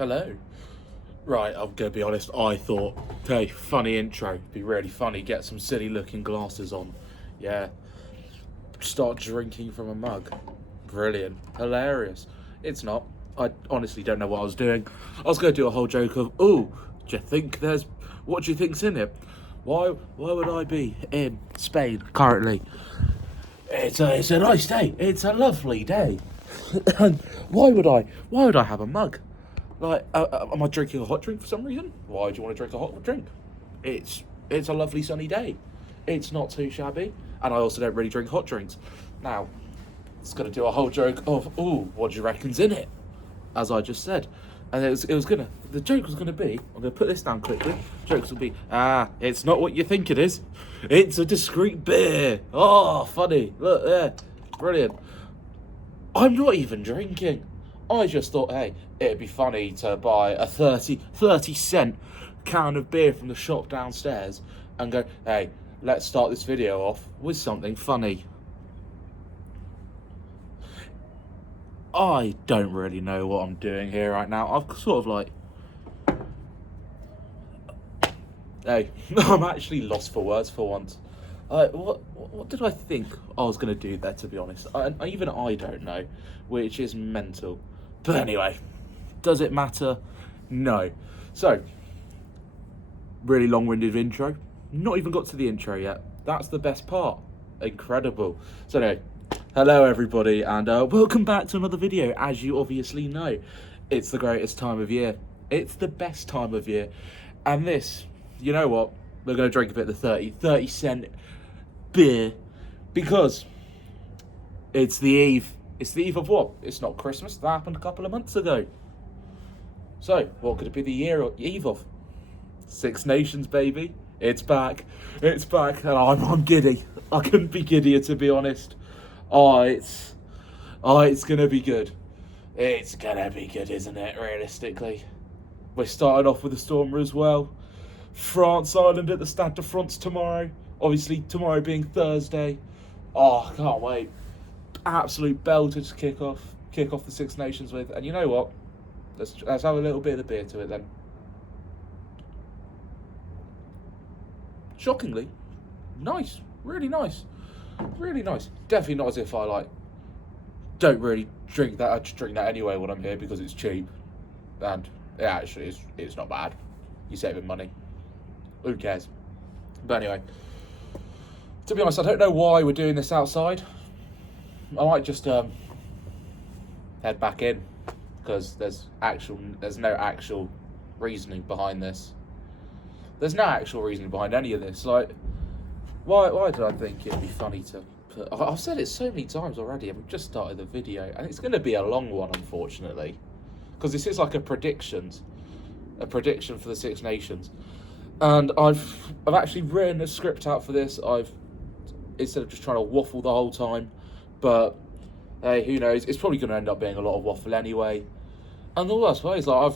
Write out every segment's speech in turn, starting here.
Hello. Right, I'm gonna be honest. I thought, hey, funny intro, be really funny. Get some silly-looking glasses on. Yeah. Start drinking from a mug. Brilliant, hilarious. It's not. I honestly don't know what I was doing. I was gonna do a whole joke of, ooh, do you think there's? What do you think's in it? Why would I be in Spain currently? It's a nice day. It's a lovely day. And why would I have a mug? Like, am I drinking a hot drink for some reason? Why do you want to drink a hot drink? It's a lovely sunny day. It's not too shabby, and I also don't really drink hot drinks. Now, it's gonna do a whole joke of, ooh, what do you reckon's in it? As I just said, and the joke was gonna be, I'm gonna put this down quickly. Jokes will be, it's not what you think it is. It's a discreet beer. Oh, funny. Look there, brilliant. I'm not even drinking. I just thought, hey, it'd be funny to buy a 30 cent can of beer from the shop downstairs and go, hey, let's start this video off with something funny. I don't really know what I'm doing here right now. I've sort of like, hey, I'm actually lost for words for once. What did I think I was going to do there, to be honest? Even I don't know, which is mental. But anyway, does it matter? No. So, really long-winded intro. Not even got to the intro yet. That's the best part. Incredible. So anyway, hello everybody, and welcome back to another video. As you obviously know, it's the greatest time of year. It's the best time of year. And this, you know what? We're going to drink a bit of the 30 cent beer because it's the eve. It's the eve of what? It's not Christmas. That happened a couple of months ago. So, what could it be the eve of? Six Nations, baby. It's back. It's back. And I'm giddy. I couldn't be giddier, to be honest. It's going to be good. It's going to be good, isn't it, realistically? We're starting off with the Stormer as well. France Island at the Stade de France tomorrow. Obviously, tomorrow being Thursday. Oh, I can't wait. Absolute belter to kick off the Six Nations with. And you know what? Let's have a little bit of the beer to it then. Shockingly, nice. Really nice. Really nice. Definitely not as if I don't really drink that. I just drink that anyway when I'm here because it's cheap. And it actually it's not bad. You're saving money. Who cares? But anyway, to be honest, I don't know why we're doing this outside. I might just head back in because there's no actual reasoning behind this. There's no actual reasoning behind any of this. Like, why did I think it'd be funny to put? I've said it so many times already, and we've just started the video, and it's going to be a long one, unfortunately, because this is like a prediction for the Six Nations. And I've actually written a script out for this. Instead of just trying to waffle the whole time, but hey, who knows? It's probably going to end up being a lot of waffle anyway. And the worst way is we'll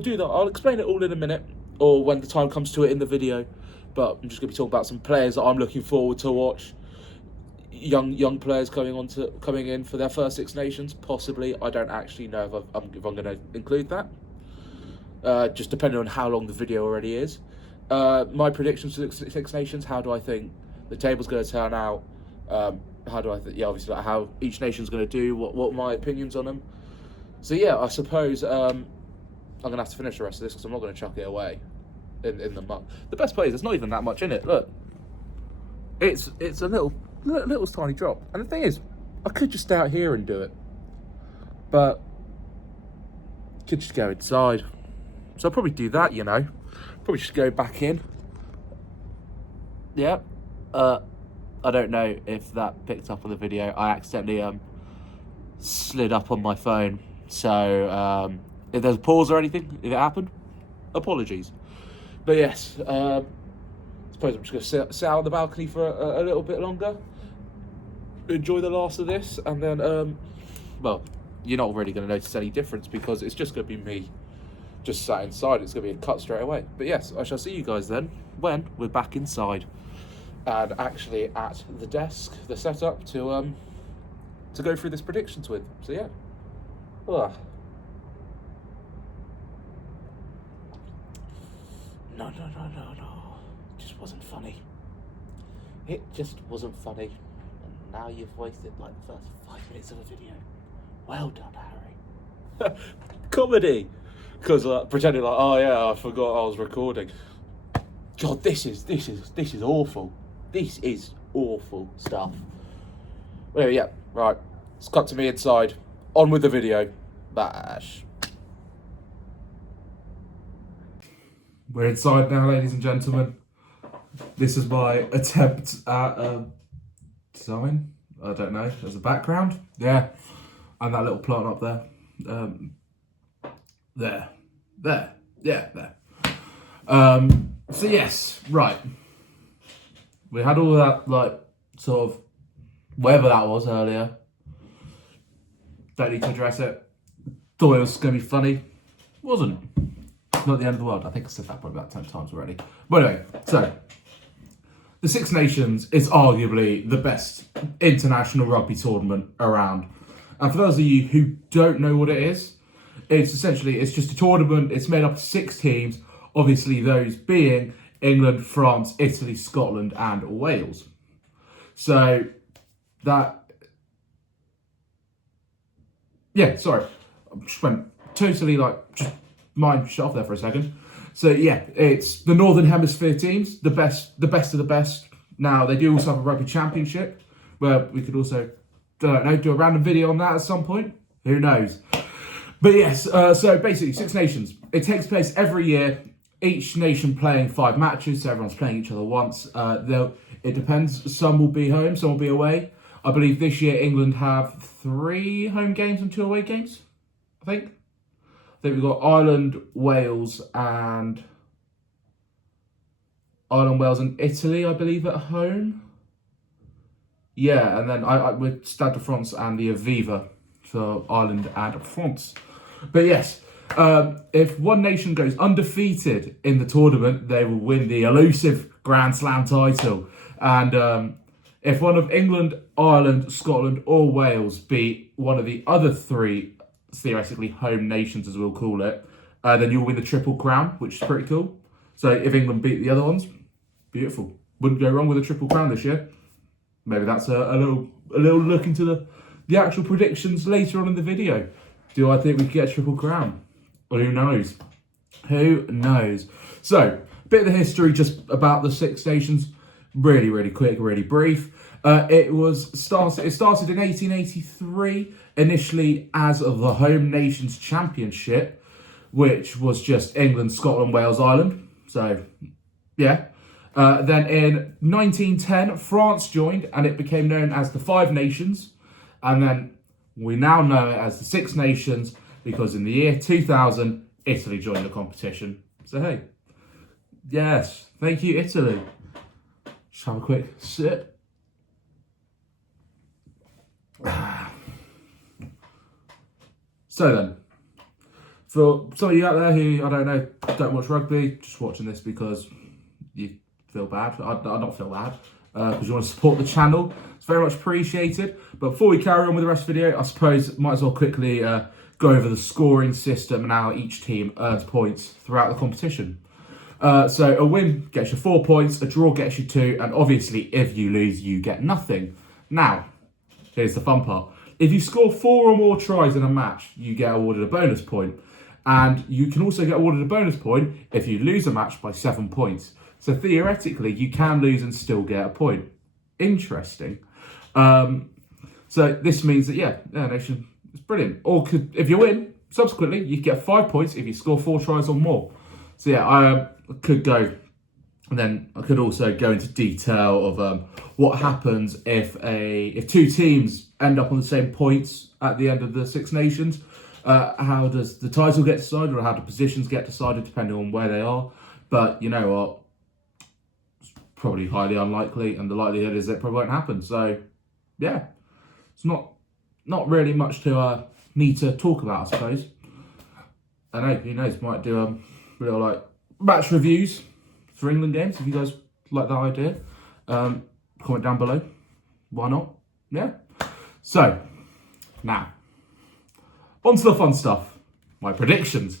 do that. I'll explain it all in a minute, or when the time comes to it in the video. But I'm just going to be talking about some players that I'm looking forward to watch. Young players coming in for their first Six Nations, possibly. I don't actually know if I'm going to include that. Just depending on how long the video already is. My predictions for the Six Nations, how do I think the table's going to turn out? How do I think? Yeah, obviously, how each nation's going to do. What my opinions on them. So yeah, I suppose I'm going to have to finish the rest of this because I'm not going to chuck it away in the mug. The best part is there's not even that much in it. Look, it's a little tiny drop. And the thing is, I could just stay out here and do it, but could just go inside. So I'll probably do that, you know. Probably just go back in. Yeah. I don't know if that picked up on the video. I accidentally slid up on my phone. So if there's a pause or anything, if it happened, apologies. But yes, I suppose I'm just going to sit out on the balcony for a little bit longer. Enjoy the last of this, and then, well, you're not really going to notice any difference because it's just going to be me just sat inside. It's going to be a cut straight away. But yes, I shall see you guys then when we're back inside and actually at the desk, the setup to go through this predictions with. So yeah. Ugh. No. It just wasn't funny. It just wasn't funny. And now you've wasted like the first 5 minutes of a video. Well done, Harry. Comedy. Because pretending like, oh yeah, I forgot I was recording. God, this is awful. This is awful stuff. Well, yeah, right. It's cut to me inside. On with the video. Bash. We're inside now, ladies and gentlemen. This is my attempt at design. I don't know, as a background. Yeah, and that little plant up there. There. So yes, right. We had all that, like, sort of, whatever that was earlier. Don't need to address it. Thought it was going to be funny. Wasn't. Not the end of the world. I think I said that probably about 10 times already. But anyway, so the Six Nations is arguably the best international rugby tournament around. And for those of you who don't know what it is, it's just a tournament. It's made up of 6 teams, obviously those being England, France, Italy, Scotland, and Wales. So that, yeah, sorry, I just went totally just mind shut off there for a second. So yeah, it's the Northern Hemisphere teams, the best of the best. Now they do also have a rugby championship, where we could also, don't know, do a random video on that at some point. Who knows? But yes, so basically, Six Nations. It takes place every year. Each nation playing 5 matches, so everyone's playing each other once. It depends. Some will be home, some will be away. I believe this year England have 3 home games and 2 away games. I think we've got Ireland, Wales, and Italy, I believe, at home. Yeah, and then with Stade de France and the Aviva for Ireland and France. But yes, if one nation goes undefeated in the tournament, they will win the elusive Grand Slam title. And if one of England, Ireland, Scotland, or Wales beat one of the other 3, theoretically home nations, as we'll call it, then you'll win the Triple Crown, which is pretty cool. So if England beat the other ones, beautiful. Wouldn't go wrong with a Triple Crown this year. Maybe that's a little look into the actual predictions later on in the video. Do I think we could get a Triple Crown? Well, who knows? Who knows? So, a bit of the history just about the Six Nations. Really, really quick, really brief. It started in 1883, initially as the Home Nations Championship, which was just England, Scotland, Wales, Ireland. So, yeah. Then in 1910, France joined, and it became known as the Five Nations. And then we now know it as the Six Nations, because in the year 2000, Italy joined the competition. So hey, yes, thank you, Italy. Just have a quick sip. So then, for some of you out there who, I don't know, don't watch rugby, just watching this because you feel bad. I don't feel bad, because you want to support the channel. It's very much appreciated. But before we carry on with the rest of the video, I suppose might as well quickly go over the scoring system and how each team earns points throughout the competition. So a win gets you 4 points, a draw gets you 2, and obviously if you lose, you get nothing. Now, here's the fun part. If you score 4 or more tries in a match, you get awarded a bonus point. And you can also get awarded a bonus point if you lose a match by 7 points. So theoretically, you can lose and still get a point. Interesting. So this means that, yeah, nation is brilliant. Or if you win, subsequently, you get 5 points if you score 4 tries or more. So yeah, I could go, and then I could also go into detail of what happens if 2 teams end up on the same points at the end of the Six Nations. How does the title get decided, or how do positions get decided depending on where they are? But you know what? It's probably highly unlikely, and the likelihood is it probably won't happen. So yeah, it's not really much to need to talk about, I suppose. I know, who knows, might do real like match reviews for England games if you guys like that idea. Comment down below. Why not? Yeah. So now on to the fun stuff. My predictions.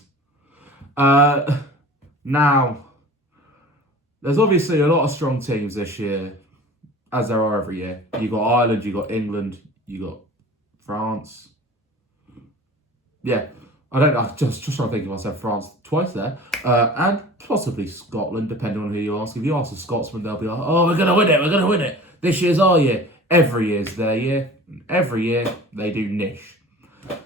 Now there's obviously a lot of strong teams this year, as there are every year. You got Ireland, you got England, you got France. Yeah, I just trying to think if I said France twice there, and possibly Scotland, depending on who you ask. If you ask a Scotsman, they'll be like, "Oh, we're gonna win it. We're gonna win it. This year's our year." Every year's their year. Every year they do niche.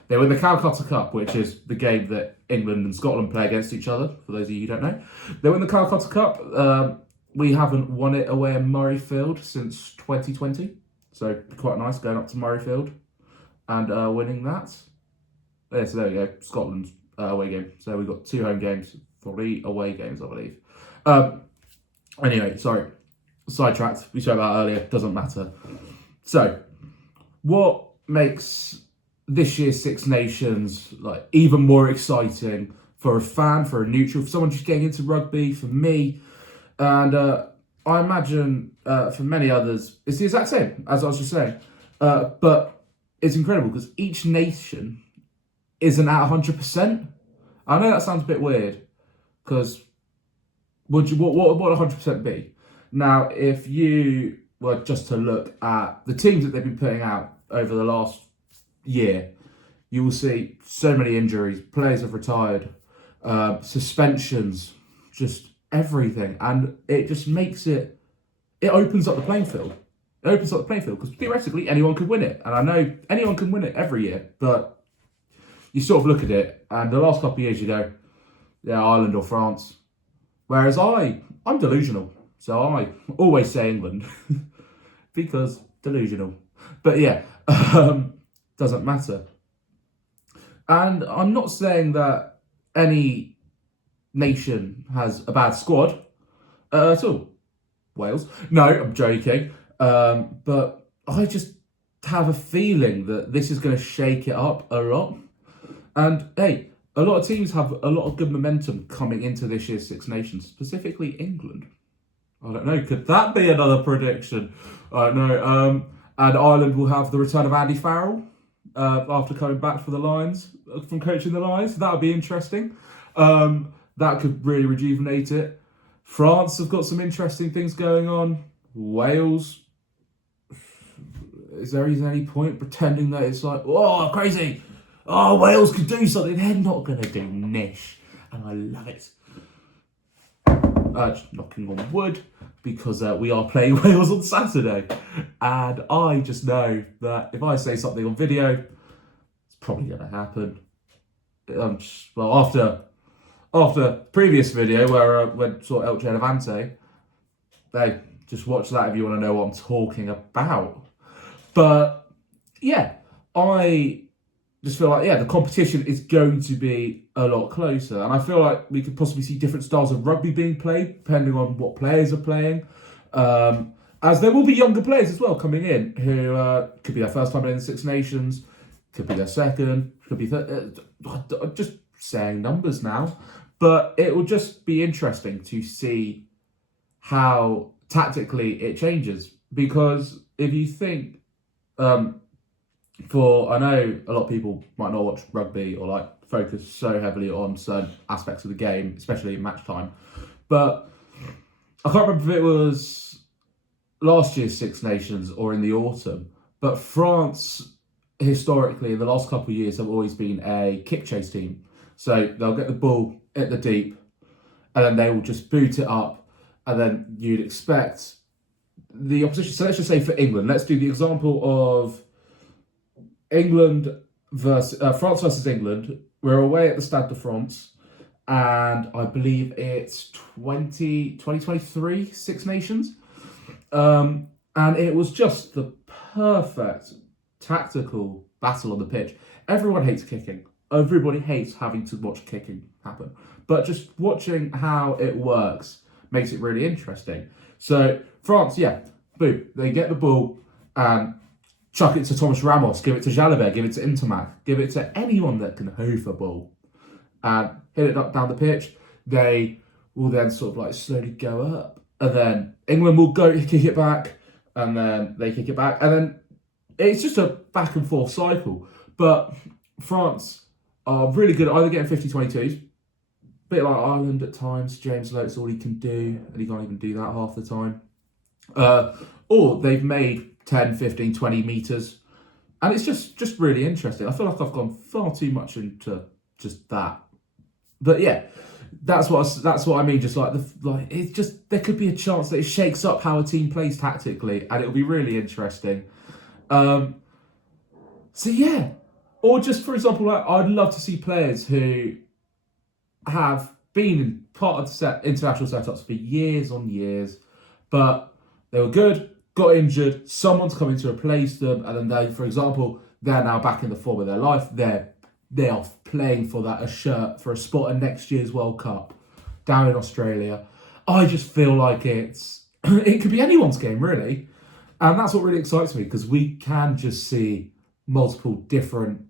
They win the Calcutta Cup, which is the game that England and Scotland play against each other, for those of you who don't know. They win the Calcutta Cup. We haven't won it away in Murrayfield since 2020. So quite nice going up to Murrayfield and winning that. Yeah, so there we go. Scotland's away game. So we've got 2 home games, 3 away games, I believe. Anyway, sorry. Sidetracked. We spoke about earlier. Doesn't matter. So, what makes this year's Six Nations like even more exciting for a fan, for a neutral, for someone just getting into rugby, for me, and I imagine for many others, it's the exact same as I was just saying. But it's incredible because each nation isn't at 100%. I know that sounds a bit weird because what 100% be? Now, if you were just to look at the teams that they've been putting out over the last year, you will see so many injuries, players have retired, suspensions, just everything, and it just makes it opens up the playing field. It opens up the playing field because theoretically anyone could win it, and I know anyone can win it every year, but you sort of look at it, and the last couple of years you go, yeah, Ireland or France. Whereas I'm delusional, so I always say England because delusional. But yeah, doesn't matter. And I'm not saying that any nation has a bad squad at all. Wales? No, I'm joking. But I just have a feeling that this is going to shake it up a lot. And hey, a lot of teams have a lot of good momentum coming into this year's Six Nations, specifically England. I don't know, could that be another prediction? I don't know. And Ireland will have the return of Andy Farrell after coming back for the Lions, from coaching the Lions. That would be interesting. That could really rejuvenate it. France have got some interesting things going on. Wales, is there even any point pretending that it's like, oh, crazy? Oh, Wales could do something. They're not going to do niche. And I love it. Just knocking on wood, because we are playing Wales on Saturday. And I just know that if I say something on video, it's probably going to happen. Well, after previous video where I went sort of El Levante, hey, just watch that if you want to know what I'm talking about. But yeah, I just feel like, yeah, the competition is going to be a lot closer. And I feel like we could possibly see different styles of rugby being played, depending on what players are playing. As there will be younger players as well coming in, who could be their first time in the Six Nations, could be their second, could be just saying numbers now. But it will just be interesting to see how tactically it changes. Because if you think, I know a lot of people might not watch rugby or like focus so heavily on certain aspects of the game, especially in match time. But I can't remember if it was last year's Six Nations or in the autumn. But France, historically, in the last couple of years, have always been a kick chase team. So they'll get the ball at the deep, and then they will just boot it up, and then you'd expect the opposition. So let's just say for England, let's do the example of France versus England. We're away at the Stade de France, and I believe it's 2023 Six Nations. And it was just the perfect tactical battle on the pitch. Everyone hates kicking. Everybody hates having to watch kicking happen. But just watching how it works makes it really interesting. So France, yeah, boom, they get the ball and chuck it to Thomas Ramos, give it to Jalibert, give it to Intermac, give it to anyone that can hoof a ball and hit it up down the pitch. They will then sort of like slowly go up, and then England will go kick it back, and then they kick it back, and then it's just a back and forth cycle. But France are really good at either getting 50-22s, bit like Ireland at times. James Lowe's all he can do, and he can't even do that half the time. Or they've made 10, 15, 20 metres. And it's just really interesting. I feel like I've gone far too much into just that. But yeah, that's what I mean. Just like it's just, there could be a chance that it shakes up how a team plays tactically, and it'll be really interesting. So yeah, or just for example, like, I'd love to see players who have been in part of the international setups for years on years, but they were good, got injured, someone's coming to replace them, and then they, for example, they're now back in the form of their life. They're off playing for a shirt for a spot in next year's World Cup down in Australia. I just feel like it could be anyone's game, really. And that's what really excites me, because we can just see multiple different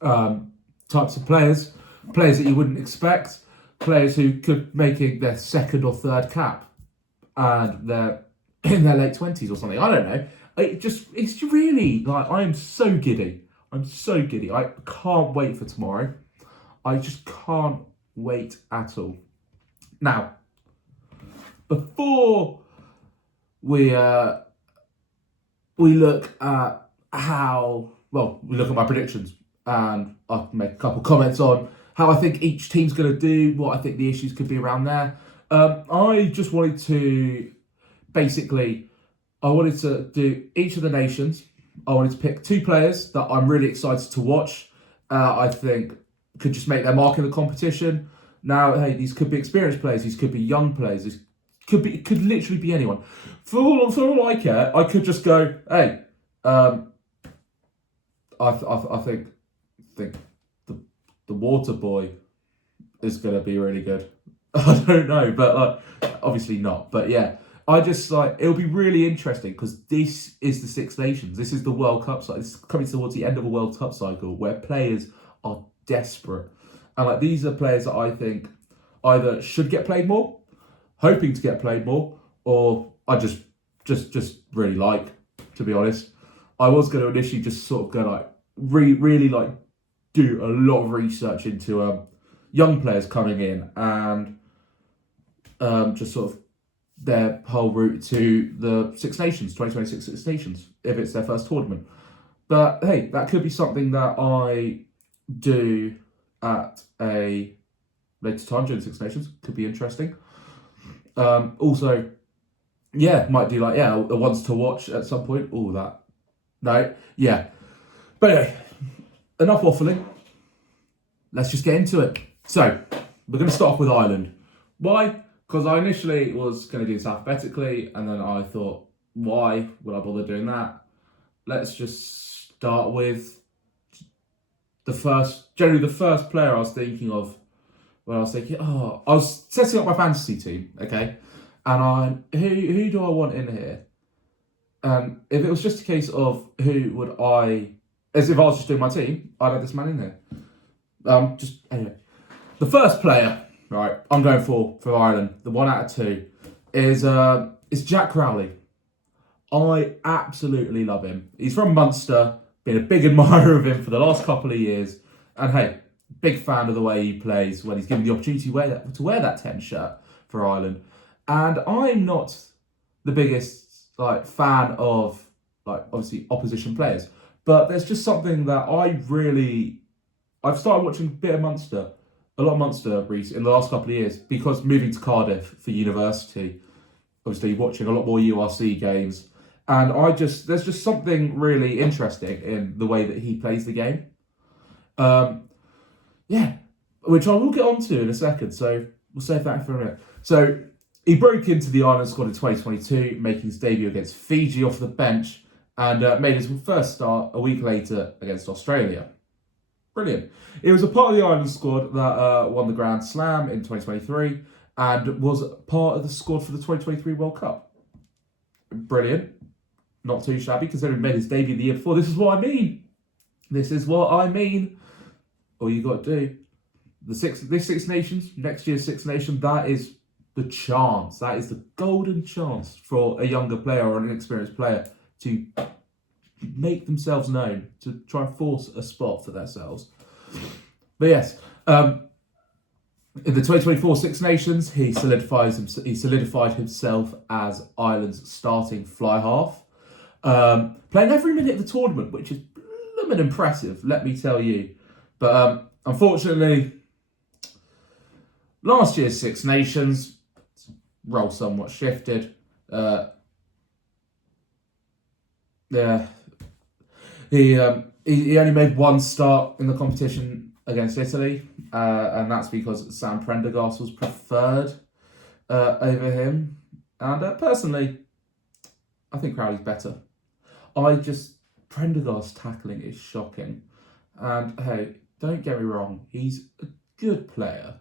types of players that you wouldn't expect, players who could make it their second or third cap, and they're in their late 20s or something. I don't know. It's really, like, I am so giddy. I'm so giddy. I can't wait for tomorrow. I just can't wait at all. Now, before we look at we look at my predictions, and I'll make a couple comments on how I think each team's going to do, what I think the issues could be around there. I just wanted to I wanted to do each of the nations. I wanted to pick 2 players that I'm really excited to watch. I think could just make their mark in the competition. Now, hey, these could be experienced players. These could be young players. This could literally be anyone. For all I care, I could just go, hey, I think the Water Boy is going to be really good. I don't know, but obviously not. But yeah, I just it'll be really interesting, because this is the Six Nations. This is the World Cup cycle. It's coming towards the end of a World Cup cycle where players are desperate, and these are players that I think either should get played more, hoping to get played more, or I just really like. To be honest, I was going to initially just sort of go really do a lot of research into young players coming in, and just sort of their whole route to the Six Nations, 2026 Six Nations, if it's their first tournament. But hey, that could be something that I do at a later time during Six Nations. Could be interesting. Also, yeah, might do a ones to watch at some point. All that. No, yeah. But anyway, enough waffling. Let's just get into it. So, we're going to start off with Ireland. Why? Because I initially was going to do this alphabetically, and then I thought, why would I bother doing that? Let's just start with the first player I was thinking of when I was thinking, I was setting up my fantasy team, okay? And who do I want in here? If it was just a case of as if I was just doing my team, I'd have this man in here. Anyway. The first player, right, I'm going for Ireland, the 1 out of 2, is Jack Crowley. I absolutely love him. He's from Munster, been a big admirer of him for the last couple of years, and hey, big fan of the way he plays when he's given the opportunity to wear that 10 shirt for Ireland. And I'm not the biggest fan of obviously opposition players, but there's just something that I've started watching a lot of Munster in the last couple of years, because moving to Cardiff for university, obviously watching a lot more URC games, and there's just something really interesting in the way that he plays the game. Which I will get onto in a second, so we'll save that for a minute. So he broke into the Ireland squad in 2022, making his debut against Fiji off the bench, and made his first start a week later against Australia. Brilliant. It was a part of the Ireland squad that won the Grand Slam in 2023 and was part of the squad for the 2023 World Cup. Brilliant. Not too shabby, considering he made his debut the year before. This is what I mean. All you got to do. This Six Nations, next year's Six Nations, that is the chance. That is the golden chance for a younger player or an inexperienced player to make themselves known, to try and force a spot for themselves. But yes, In the 2024 Six Nations, he solidified himself as Ireland's starting fly half, playing every minute of the tournament, which is blooming impressive, let me tell you. But unfortunately, last year's Six Nations role somewhat shifted. Yeah, he only made one start in the competition against Italy, and that's because Sam Prendergast was preferred over him. And personally, I think Crowley's better. Prendergast's tackling is shocking. And hey, don't get me wrong, he's a good player.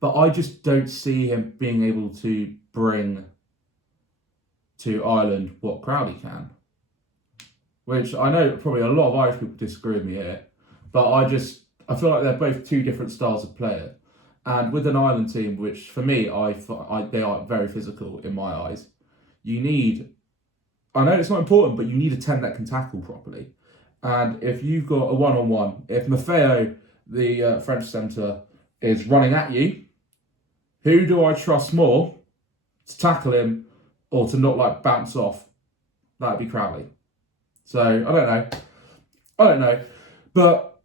But I just don't see him being able to bring to Ireland what Crowley can. Which I know probably a lot of Irish people disagree with me here. But I feel like they're both two different styles of player. And with an Ireland team, which for me, they are very physical in my eyes, I know it's not important, but you need a 10 that can tackle properly. And if you've got a one-on-one, if Maffeo, the French centre, is running at you, who do I trust more to tackle him or to not bounce off? That'd be Crowley. So I don't know. But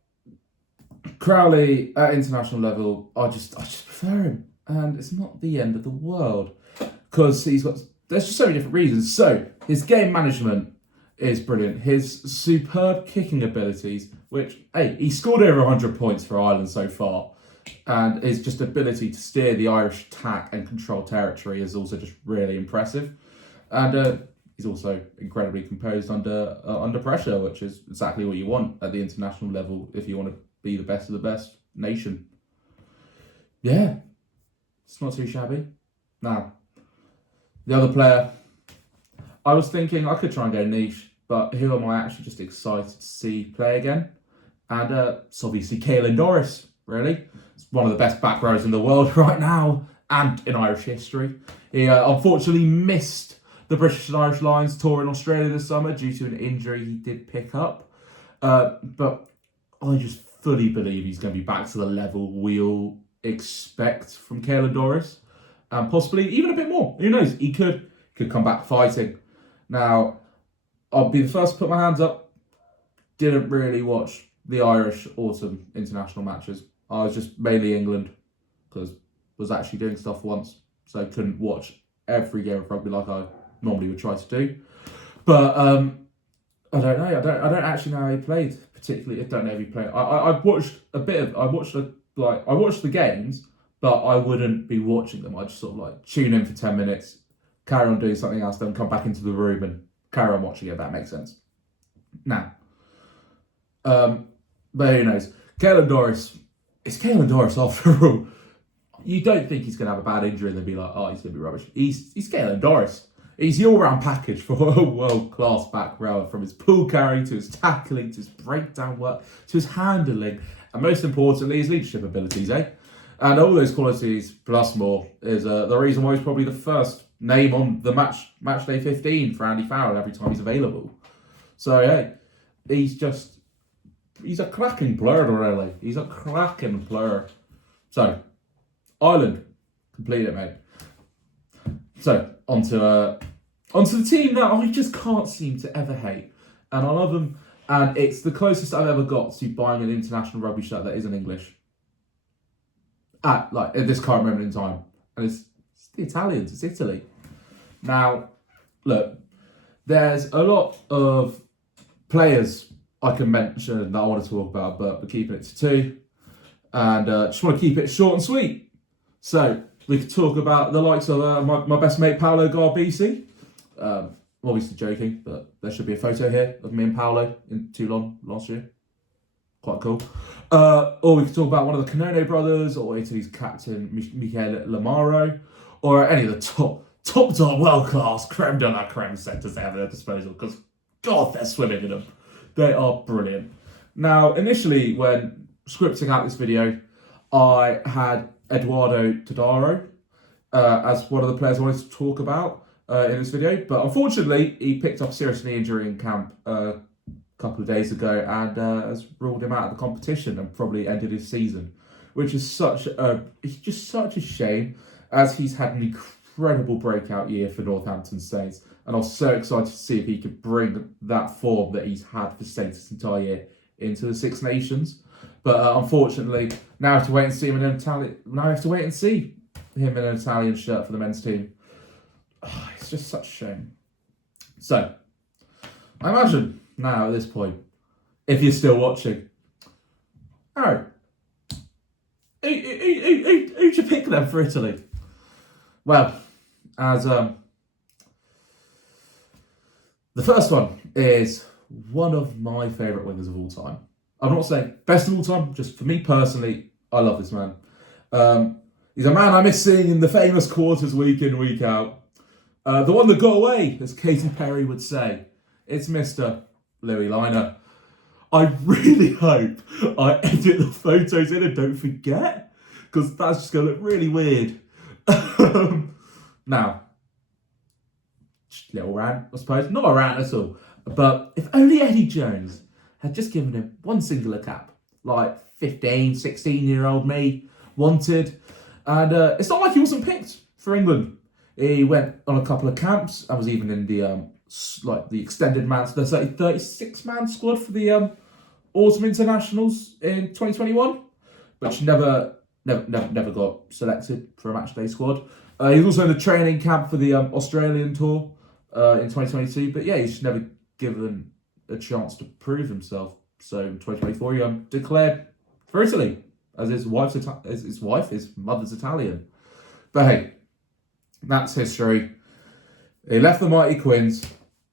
Crowley at international level, I just prefer him. And it's not the end of the world. Because there's just so many different reasons. So, his game management is brilliant. His superb kicking abilities, which, hey, he scored over 100 points for Ireland so far. And his just ability to steer the Irish attack and control territory is also just really impressive. And he's also incredibly composed under pressure, which is exactly what you want at the international level if you want to be the best of the best nation. Yeah, it's not too shabby. Now, the other player, I was thinking I could try and go niche, but who am I actually just excited to see play again? And it's obviously Caelan Doris, really. It's one of the best back rows in the world right now and in Irish history. He unfortunately missed the British and Irish Lions tour in Australia this summer due to an injury he did pick up. But I just fully believe he's going to be back to the level we'll expect from Caelan Doris. And possibly even a bit more. Who knows? He could come back fighting. Now, I'll be the first to put my hands up. Didn't really watch the Irish autumn international matches. I was just mainly England because I was actually doing stuff once, so I couldn't watch every game of rugby like I normally would try to do. But I don't know. I don't actually know how he played particularly. I don't know if he played. I watched a bit of. I watched the games, but I wouldn't be watching them. I'd just sort of tune in for 10 minutes, carry on doing something else, then come back into the room and carry on watching it, if that makes sense. Now, but who knows? Caelan Doris, it's Caelan Doris after all. You don't think he's going to have a bad injury and then be like, oh, he's going to be rubbish. He's Caelan Doris. He's the all-round package for a world-class back rower, from his pool carry to his tackling to his breakdown work to his handling, and most importantly, his leadership abilities, And all those qualities, plus more, is the reason why he's probably the first name on the match day 15 for Andy Farrell every time he's available. So, hey, he's a cracking player, really. He's a cracking player. So, Ireland, complete it, mate. So, onto the team that I just can't seem to ever hate. And I love them. And it's the closest I've ever got to buying an international rugby shirt that isn't English. At this current moment in time. And it's the Italians, it's Italy. Now, look, there's a lot of players I can mention that I want to talk about, but we're keeping it to two. And just want to keep it short and sweet. So, we could talk about the likes of my best mate, Paolo Garbisi. Obviously joking, but there should be a photo here of me and Paolo in Toulon last year. Quite cool. Or we could talk about one of the Cannone brothers, or Italy's captain, Michele Lamaro, or any of the top world-class creme de la creme centres they have at their disposal, because, God, they're swimming in them. They are brilliant. Now, initially, when scripting out this video, I had Eduardo Todaro as one of the players I wanted to talk about in this video, but unfortunately, he picked up a serious knee injury in camp a couple of days ago and has ruled him out of the competition and probably ended his season, which is it's just such a shame, as he's had an incredible breakout year for Northampton Saints, and I was so excited to see if he could bring that form that he's had for Saints this entire year into the Six Nations. But unfortunately, now I have to wait and see him in an Italian. Now I have to wait and see him in an Italian shirt for the men's team. Oh, it's just such a shame. So, I imagine now at this point, if you're still watching, Aaron, who'd you pick then for Italy? Well, as the first one is one of my favourite wingers of all time. I'm not saying best of all time, just for me personally, I love this man. He's a man I miss seeing in the famous quarters week in, week out. The one that got away, as Katy Perry would say. It's Mr. Louis Liner. I really hope I edit the photos in and don't forget, because that's just going to look really weird. Now, little rant, I suppose. Not a rant at all. But if only Eddie Jones had just given him one singular cap, like 15, 16-year-old me wanted. And it's not like he wasn't picked for England. He went on a couple of camps and was even in the extended man, the 36-man squad for the Autumn Internationals in 2021, but never got selected for a matchday squad. He was also in the training camp for the Australian tour in 2022, but yeah, he's just never given a chance to prove himself. So in 2024, he declared for Italy, as his mother's Italian. But hey, that's history. He left the mighty Quins.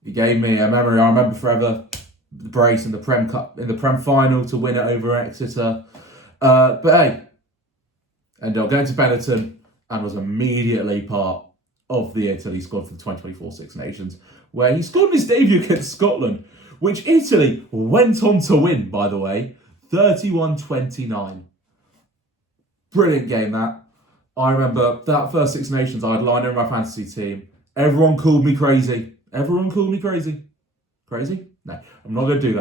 He gave me a memory I remember forever. The brace in the Prem Cup, in the Prem final to win it over Exeter. But hey, ended up going to Benetton and was immediately part of the Italy squad for the 2024 Six Nations, where he scored his debut against Scotland, which Italy went on to win, by the way, 31-29. Brilliant game, that. I remember that first Six Nations, I had Liner in my fantasy team. Everyone called me crazy. Crazy? No, I'm not going to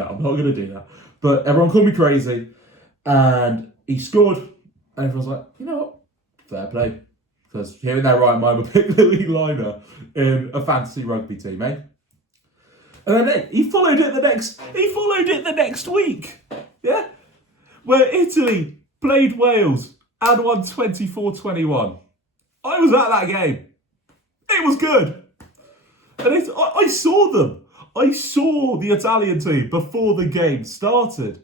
do that. But everyone called me crazy. And he scored. And everyone was like, you know what? Fair play. Because here in their right mind would pick Louis Liner in a fantasy rugby team, eh? And then he followed it the next week. Yeah? Where Italy played Wales and won 24-21. I was at that game. It was good. And I saw them. I saw the Italian team before the game started.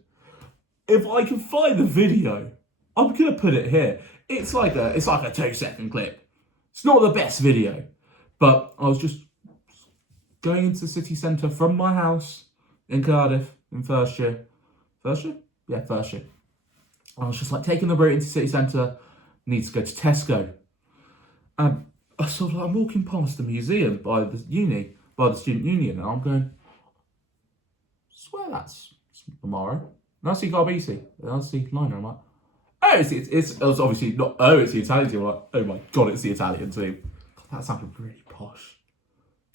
If I can find the video, I'm going to put it here. It's like a 2-second clip. It's not the best video, but I was just going into the city centre from my house in Cardiff in first year. First year. I was just like taking the route into city centre, need to go to Tesco. And I sort of I'm walking past the museum by the student union, and I'm going, swear that's Amaro. And I see Garbisi, and I see Liner. I'm like, oh, it's obviously not. Oh, it's the Italian team. I'm like, oh my god, it's the Italian team. God, that sounded really posh.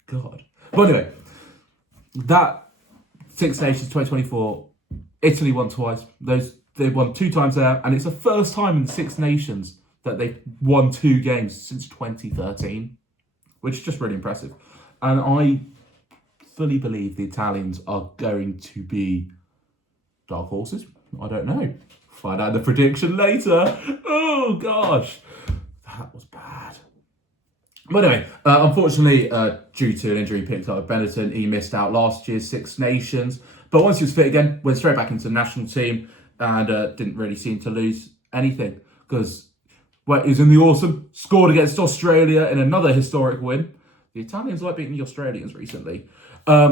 God. But anyway, that Six Nations 2024, Italy won twice. They won 2 times there, and it's the first time in the Six Nations that they've won 2 games since 2013, which is just really impressive. And I fully believe the Italians are going to be dark horses. I don't know. Find out the prediction later. Oh, gosh. That was bad. But anyway, unfortunately, due to an injury picked up at Benetton, he missed out last year's Six Nations. But once he was fit again, went straight back into the national team and didn't really seem to lose anything. Because he was in the Autumn, scored against Australia in another historic win. The Italians like beating the Australians recently,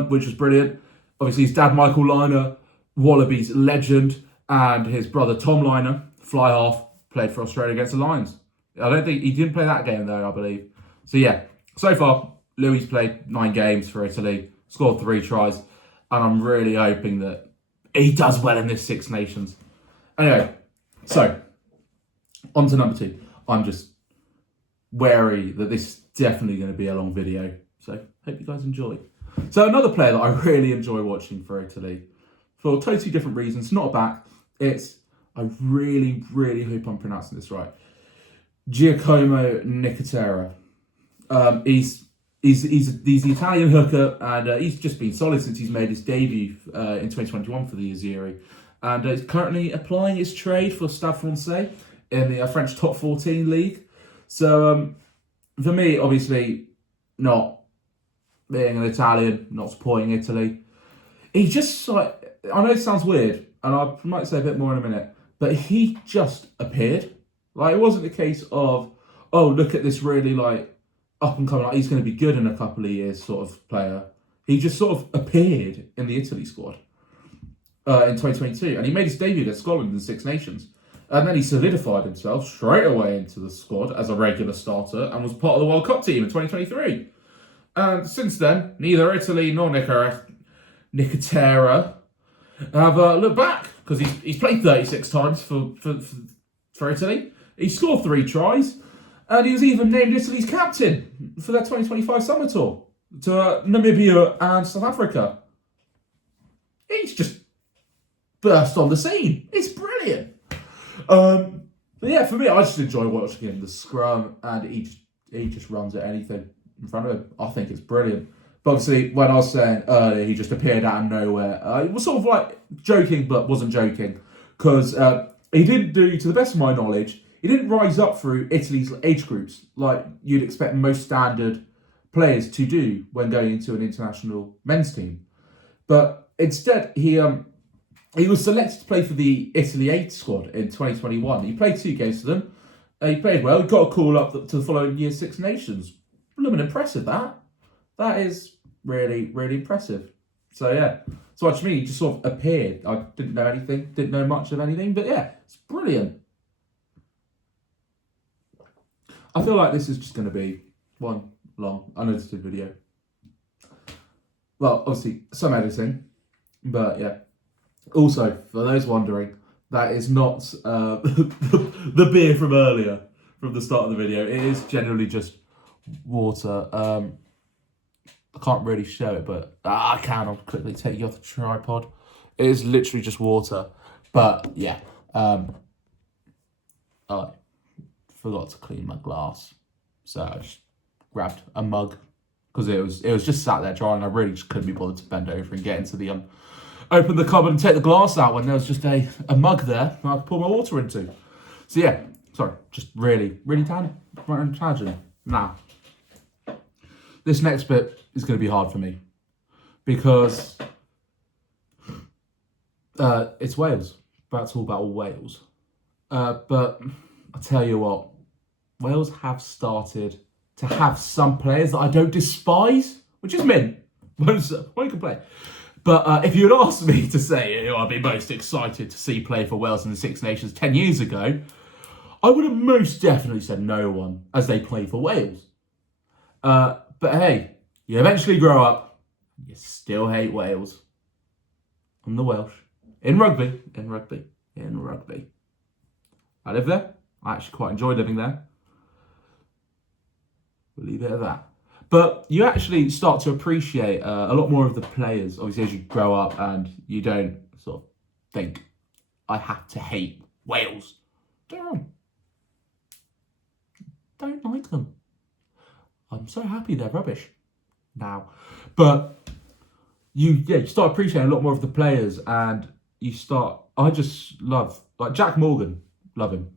which was brilliant. Obviously, his dad, Michael Liner, Wallabies legend, and his brother, Tom Liner, fly half, played for Australia against the Lions. I don't think he didn't play that game though, I believe. So yeah, so far, Louis played 9 games for Italy, scored 3 tries, and I'm really hoping that he does well in this Six Nations. Anyway, so, on to number 2. I'm just wary that this is definitely going to be a long video, so hope you guys enjoy. So another player that I really enjoy watching for Italy, for totally different reasons, not a back, it's I really, really hope I'm pronouncing this right. Giacomo Nicotera. He's the Italian hooker, and he's just been solid since he's made his debut in 2021 for the Azeri. And he's currently applying his trade for Stade Francais in the French top 14 league. So for me, obviously, not being an Italian, not supporting Italy, he just like, I know it sounds weird, and I might say a bit more in a minute, but he just appeared. Like, it wasn't a case of, oh, look at this really like up and coming, like he's going to be good in a couple of years sort of player. He just sort of appeared in the Italy squad in 2022, and he made his debut against Scotland in the Six Nations. And then he solidified himself straight away into the squad as a regular starter and was part of the World Cup team in 2023. And since then, neither Italy nor Nicotera have looked back, because he's played 36 times for Italy. He scored 3 tries, and he was even named Italy's captain for their 2025 summer tour to Namibia and South Africa. He's just burst on the scene. It's brilliant. But yeah, for me, I just enjoy watching him. The scrum, and he just runs at anything in front of him. I think it's brilliant. But obviously, when I was saying earlier, he just appeared out of nowhere. It was sort of like joking, but wasn't joking, because he didn't do, to the best of my knowledge, he didn't rise up through Italy's age groups like you'd expect most standard players to do when going into an international men's team. But instead, he was selected to play for the Italy 8 squad in 2021. He played 2 games for them. He played well. He got a call up to the following year's Six Nations. Blooming impressive, that. That is really, really impressive. So, yeah. So, what me, he just sort of appeared. I didn't know anything, didn't know much of anything, but yeah, it's brilliant. I feel like this is just going to be one long, unedited video. Well, obviously, some editing, but yeah. Also, for those wondering, that is not the beer from earlier, from the start of the video. It is generally just water. I can't really show it, but I can. I'll quickly take you off the tripod. It is literally just water. But yeah, I forgot to clean my glass, so I just grabbed a mug because it was just sat there drying. I really just couldn't be bothered to bend over and get into the open the cupboard and take the glass out when there was just a mug there I could pour my water into. So yeah, sorry, just really tangent. Now, this next bit is going to be hard for me because it's Wales. That's all about Wales. But I tell you what, Wales have started to have some players that I don't despise, which is mint. Won't complain. But if you'd asked me to say who I'd be most excited to see play for Wales in the Six Nations 10 years ago, I would have most definitely said no one, as they play for Wales. But hey, you eventually grow up, you still hate Wales. I'm the Welsh. In rugby. I live there. I actually quite enjoy living there. We'll leave it at that. But you actually start to appreciate a lot more of the players, obviously, as you grow up, and you don't sort of think, I have to hate Wales. Don't like them. I'm so happy they're rubbish now. But you start appreciating a lot more of the players, and I just love, like Jack Morgan, love him.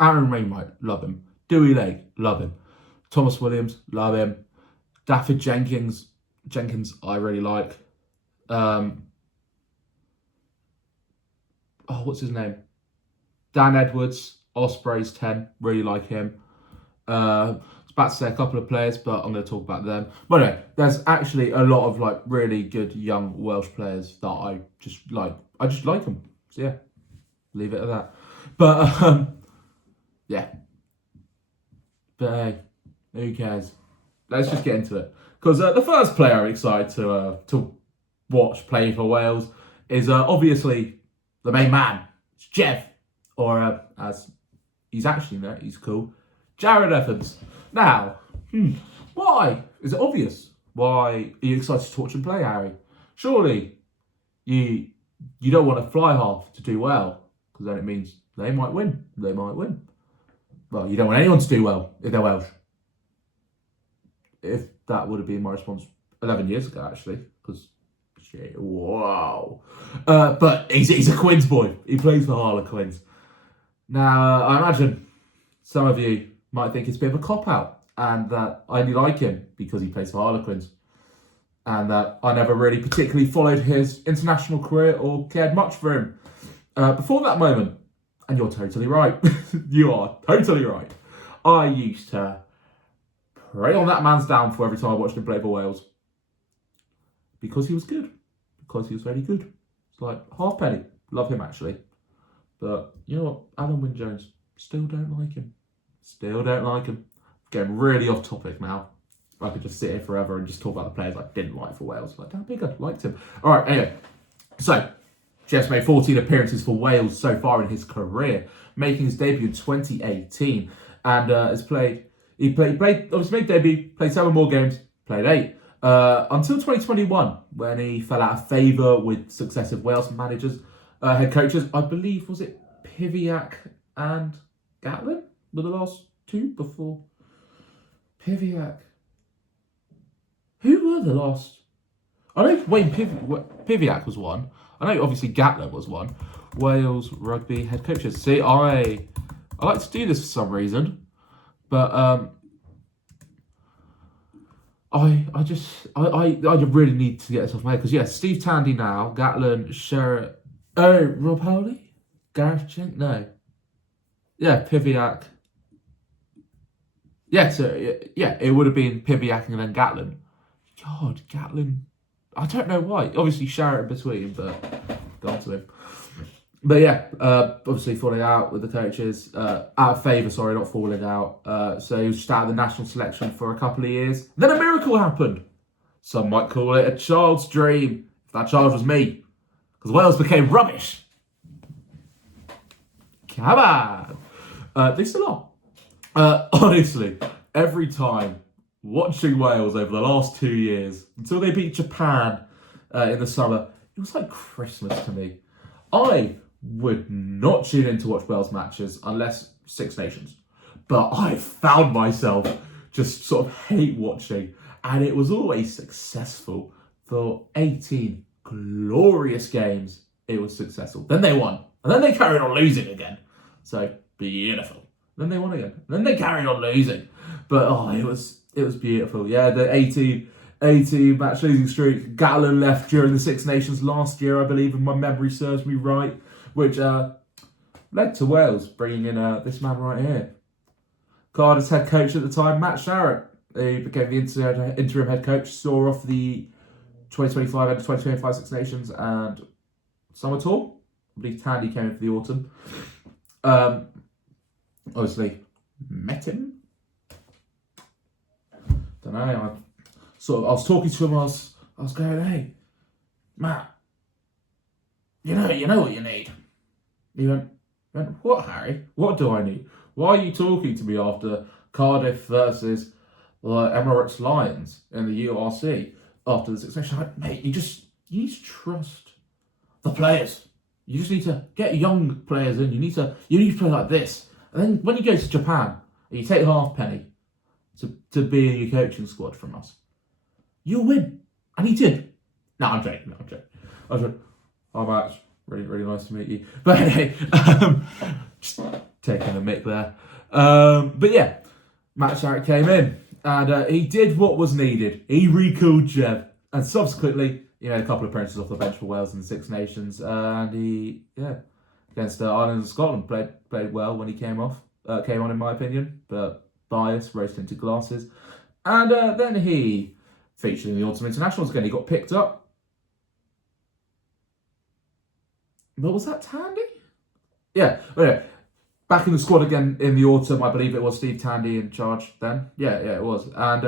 Aaron Wainwright, love him. Dewey Lake, love him. Thomas Williams, love him. Daffyd Jenkins, I really like. What's his name? Dan Edwards, Ospreys 10, really like him. I was about to say a couple of players, but I'm going to talk about them. But anyway, there's actually a lot of like really good young Welsh players that I just like. I just like them. So yeah, leave it at that. But yeah. But hey, who cares? Let's just get into it. Because the first player I'm excited to watch play for Wales is obviously the main man. It's Jev, or as he's actually known, he's called Jarryd Evans. Now, why? Is it obvious? Why are you excited to watch him play, Harry? Surely you don't want a fly half to do well. because then it means they might win. They might win. Well, you don't want anyone to do well if they're Welsh. If that would have been my response 11 years ago, actually, because wow. But he's a Quins boy. He plays for Harlequins. Now, I imagine some of you might think it's a bit of a cop-out and that I only like him because he plays for Harlequins and that I never really particularly followed his international career or cared much for him. Before that moment, and you're totally right, you are totally right, I used to pray on that man's downfall every time I watched him play for Wales. Because he was good. Because he was very good. It's like Halfpenny. Love him, actually. But, you know what? Alan Wynne-Jones. Still don't like him. Still don't like him. Getting really off topic now. I could just sit here forever and just talk about the players I didn't like for Wales. Like Dan Biggar, liked him. Alright, anyway. So, Jeff's made 14 appearances for Wales so far in his career, making his debut in 2018. And has played... He played, obviously made debut, played 7 more games, played 8. Until 2021, when he fell out of favour with successive Wales managers, head coaches. I believe, was it Piviak and Gatlin were the last 2 before Piviak? Who were the last? I know Wayne Piviak was one. I know obviously Gatlin was one. Wales rugby head coaches. See, I like to do this for some reason, but I really need to get this off my head because Steve Tandy now, Gatlin, Sherritt, Rob Howley, Gareth Chink, no, Piviak, it would have been Piviak and then Gatlin. God, Gatlin, I don't know why. Obviously Sherritt in between, but gone to him. But obviously falling out with the coaches, out of favour, sorry, not falling out. So he was just out of the national selection for a couple of years. Then a miracle happened. Some might call it a child's dream. If that child was me. Because Wales became rubbish. Come on. They still are. Honestly, every time watching Wales over the last 2 years, until they beat Japan in the summer, it was like Christmas to me. I would not tune in to watch Wales matches unless Six Nations. But I found myself just sort of hate watching, and it was always successful. For 18 glorious games, it was successful. Then they won, and then they carried on losing again. So beautiful. Then they won again, and then they carried on losing. But it was beautiful. Yeah, the 18 match losing streak. Gatlin left during the Six Nations last year, I believe, if my memory serves me right, which led to Wales bringing in this man right here. Cardiff's head coach at the time, Matt Sherritt. He became the interim head coach, saw off the 2025 and 2025 Six Nations and Summer Tour. I believe Tandy came in for the autumn. Obviously, met him. Don't know. I was talking to him. I was going, "Hey, Matt, you know what you need." He went, "What, Harry? What do I need? Why are you talking to me after Cardiff versus Emirates Lions in the URC after the Six Nations?" Like, mate, you need to trust the players. You just need to get young players in. You need to play like this. And then when you go to Japan and you take Halfpenny to be in your coaching squad from us, you'll win. And he did. No, I'm joking. I said, "Oh, Matt, really, really nice to meet you." But anyway, just taking a mick there. But yeah, Matt Sherritt came in and he did what was needed. He recalled Jev. And subsequently, he made a couple of appearances off the bench for Wales in the Six Nations. And he, against Ireland and Scotland, played well when he came on, in my opinion. But bias, roast into glasses. And then he featured in the Autumn Internationals again. He got picked up. But was that Tandy? Yeah. Anyway, back in the squad again in the autumn. I believe it was Steve Tandy in charge then. Yeah, it was. And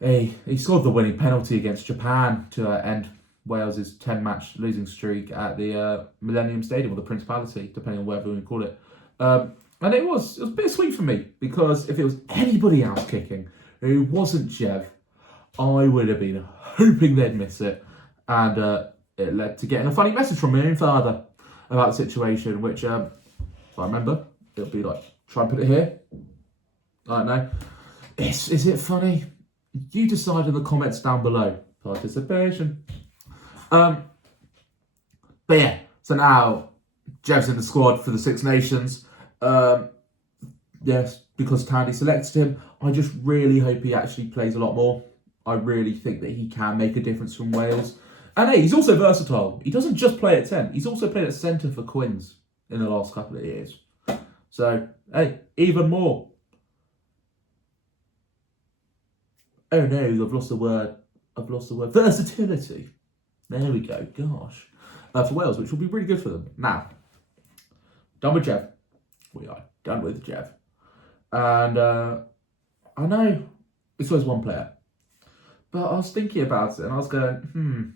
he scored the winning penalty against Japan to end Wales' 10-match losing streak at the Millennium Stadium, or the Principality, depending on whatever we call it. And it was bittersweet for me, because if it was anybody else kicking who wasn't Jev, I would have been hoping they'd miss it. And it led to getting a funny message from my own father. about the situation, which, if I remember, it'll be like, try and put it here. I don't know. Is it funny? You decide in the comments down below. Participation. But yeah, so now Jev's in the squad for the Six Nations. Yes, because Tandy selected him. I just really hope he actually plays a lot more. I really think that he can make a difference from Wales. And hey, he's also versatile. He doesn't just play at 10. He's also played at centre for Quins in the last couple of years. So, hey, even more. Oh no, I've lost the word. Versatility. There we go. Gosh. For Wales, which will be really good for them. Now, done with Jev. We are done with Jev. And I know it's always one player. But I was thinking about it and I was going,